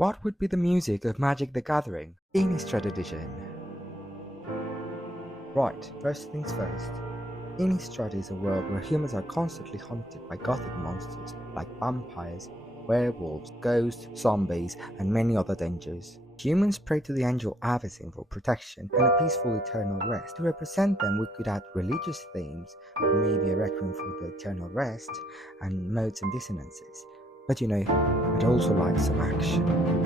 What would be the music of Magic the Gathering, Innistrad edition? Right, first things first. Innistrad is a world where humans are constantly hunted by gothic monsters like vampires, werewolves, ghosts, zombies, and many other dangers. Humans pray to the angel Avacyn for protection and a peaceful eternal rest. To represent them, we could add religious themes, maybe a requiem for the eternal rest, and modes and dissonances. But I'd also like some action.